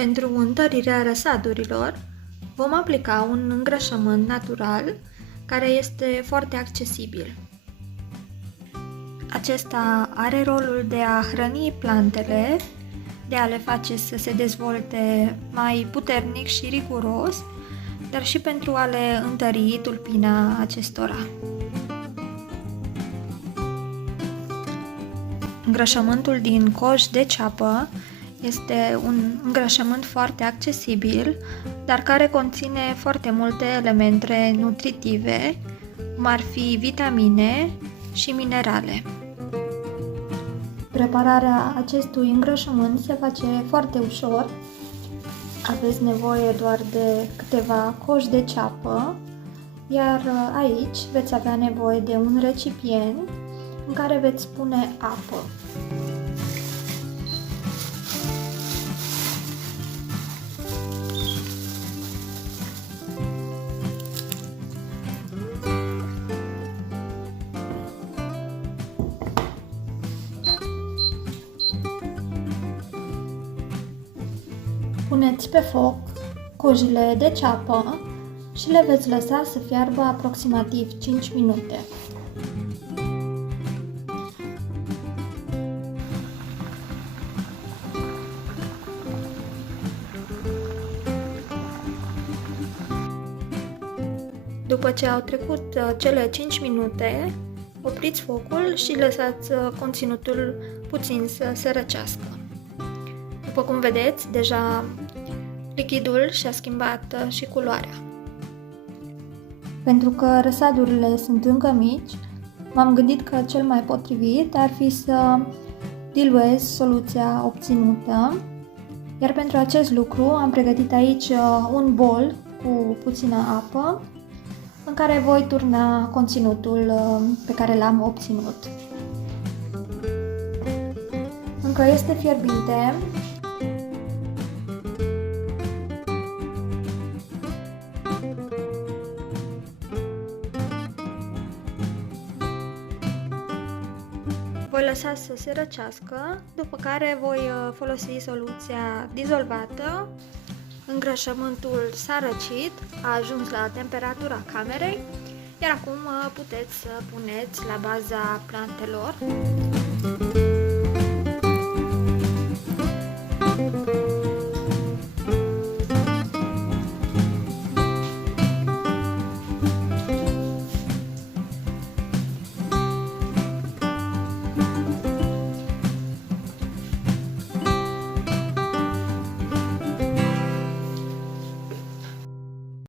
Pentru întărirea răsadurilor, vom aplica un îngrășământ natural care este foarte accesibil. Acesta are rolul de a hrăni plantele, de a le face să se dezvolte mai puternic și riguros, dar și pentru a le întări tulpina acestora. Îngrășământul din coș de ceapă este un îngrășământ foarte accesibil, dar care conține foarte multe elemente nutritive, cum ar fi vitamine și minerale. Prepararea acestui îngrășământ se face foarte ușor. Aveți nevoie doar de câteva coși de ceapă, iar aici veți avea nevoie de un recipient în care veți pune apă. Puneți pe foc cojile de ceapă și le veți lăsa să fiarbă aproximativ 5 minute. După ce au trecut cele 5 minute, opriți focul și lăsați conținutul puțin să se răcească. După cum vedeți, deja lichidul și-a schimbat și culoarea. Pentru că răsadurile sunt încă mici, m-am gândit că cel mai potrivit ar fi să diluez soluția obținută, iar pentru acest lucru am pregătit aici un bol cu puțină apă în care voi turna conținutul pe care l-am obținut. Încă este fierbinte. Voi lăsa să se răcească, după care voi folosi soluția dizolvată. Îngrășământul s-a răcit, a ajuns la temperatura camerei, iar acum puteți să puneți la baza plantelor.